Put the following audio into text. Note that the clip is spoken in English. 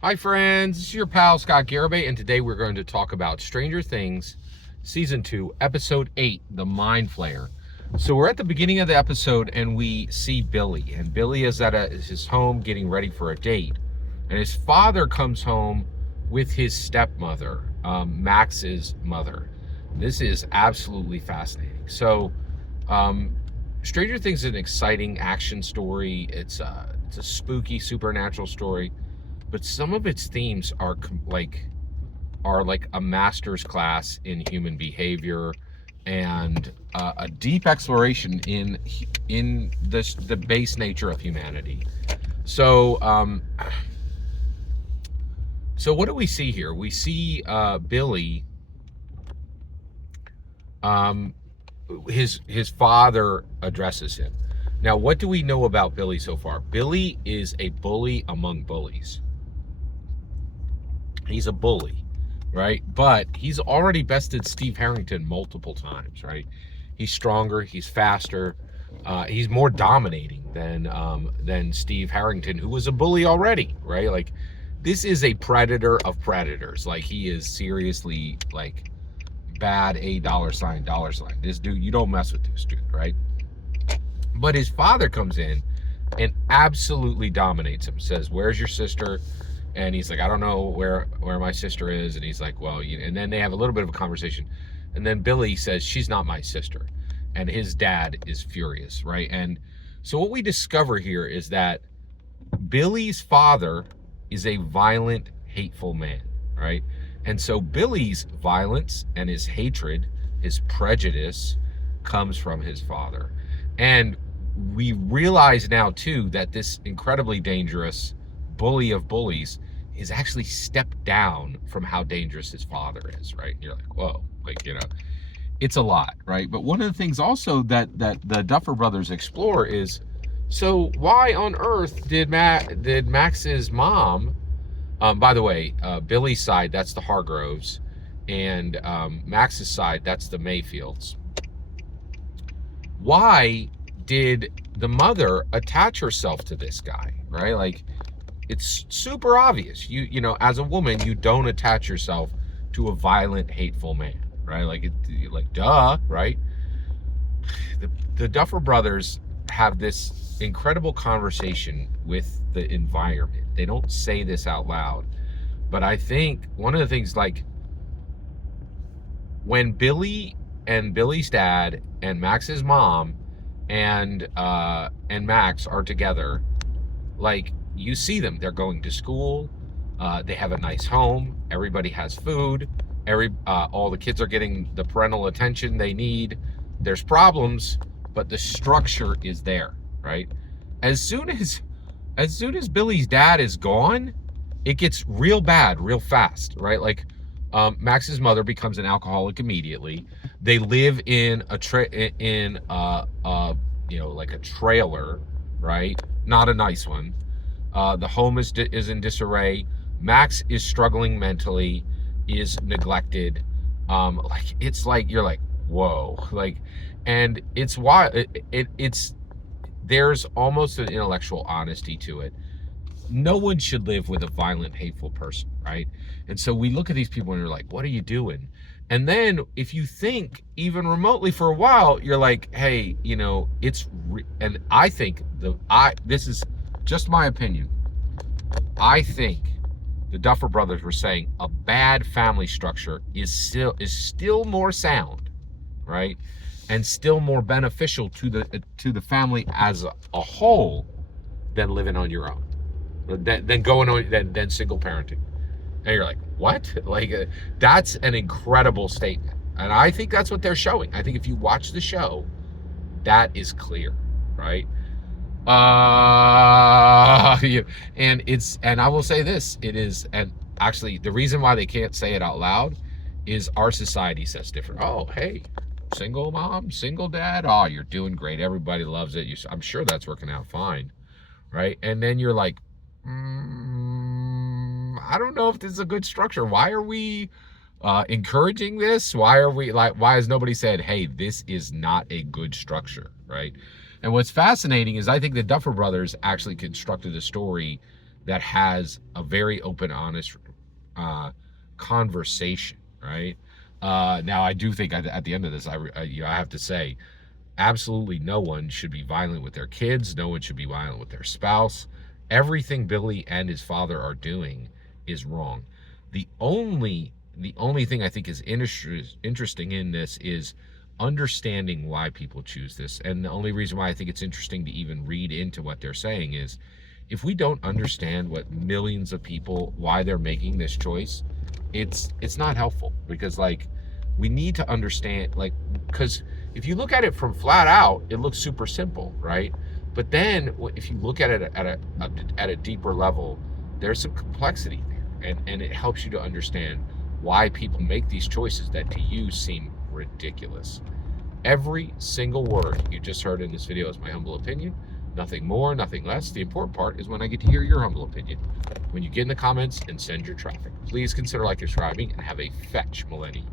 Hi friends, this is your pal Scott Garibay, and today we're going to talk about Stranger Things Season 2, Episode 8, The Mind Flayer. So we're at the beginning of the episode and we see Billy, and Billy is at his home getting ready for a date, and his father comes home with his stepmother, Max's mother. This is absolutely fascinating. So Stranger Things is an exciting action story. It's a spooky supernatural story, but some of its themes are like a master's class in human behavior and a deep exploration in the base nature of humanity. So so what do we see here? We see Billy. Um, his father addresses him. Now, what do we know about Billy so far? Billy is a bully among bullies. He's a bully, right? But he's already bested Steve Harrington multiple times, right? He's stronger, he's faster, he's more dominating than Steve Harrington, who was a bully already, right? Like, this is a predator of predators. Like, he is seriously like bad $, dollar sign. This dude, you don't mess with this dude, right? But his father comes in and absolutely dominates him. Says, "Where's your sister?" And he's like, "I don't know where my sister is." And he's like, "Well," and then they have a little bit of a conversation, and then Billy says, "She's not my sister," and his dad is furious, right? And so what we discover here is that Billy's father is a violent, hateful man, right? And so Billy's violence and his hatred, his prejudice, comes from his father. And we realize now too that this incredibly dangerous bully of bullies is actually stepped down from how dangerous his father is, right? And you're like, whoa, like, it's a lot, right? But one of the things also that the Duffer Brothers explore is, so why on earth did Max's mom, by the way, Billy's side, that's the Hargroves, and Max's side, that's the Mayfields. Why did the mother attach herself to this guy, right? Like, it's super obvious. You know, as a woman, you don't attach yourself to a violent, hateful man, right? Like, duh, right? The Duffer Brothers have this incredible conversation with the environment. They don't say this out loud, but I think one of the things, like, when Billy and Billy's dad and Max's mom and Max are together, like, you see them. They're going to school. They have a nice home. Everybody has food. All the kids are getting the parental attention they need. There's problems, but the structure is there, right? As soon as Billy's dad is gone, it gets real bad real fast, right? Like, Max's mother becomes an alcoholic immediately. They live in like a trailer, right? Not a nice one. The home is in disarray. Max is struggling mentally, is neglected. Like, it's like, you're like, whoa, like, and it's why it's there's almost an intellectual honesty to it. No one should live with a violent, hateful person, right? And so we look at these people and you're like, what are you doing? And then if you think even remotely for a while, you're like, hey, and I think this is just my opinion. I think the Duffer Brothers were saying a bad family structure is still more sound, right? And still more beneficial to the family as a whole than living on your own. Than single parenting. And you're like, what? Like, that's an incredible statement. And I think that's what they're showing. I think if you watch the show, that is clear, right? And I will say this, it is, and actually the reason why they can't say it out loud is our society says different. Oh, hey, single mom, single dad, oh, you're doing great, everybody loves it, I'm sure that's working out fine, right? And then you're like, I don't know if this is a good structure. Why are we encouraging this? Why has nobody said, hey, this is not a good structure, right? And what's fascinating is I think the Duffer Brothers actually constructed a story that has a very open, honest conversation, right? Now, I do think at the end of this, I have to say, absolutely no one should be violent with their kids. No one should be violent with their spouse. Everything Billy and his father are doing is wrong. The only thing I think is interesting in this is understanding why people choose this. And the only reason why I think it's interesting to even read into what they're saying is, if we don't understand what millions of people, why they're making this choice, it's not helpful. Because like, we need to understand, like, because if you look at it from flat out, it looks super simple, right? But then if you look at it at a deeper level, there's some complexity there, and it helps you to understand why people make these choices that to you seem ridiculous. Every single word you just heard in this video is my humble opinion. Nothing more, nothing less. The important part is when I get to hear your humble opinion. When you get in the comments and send your traffic. Please consider like, subscribing, and have a fetch millennium.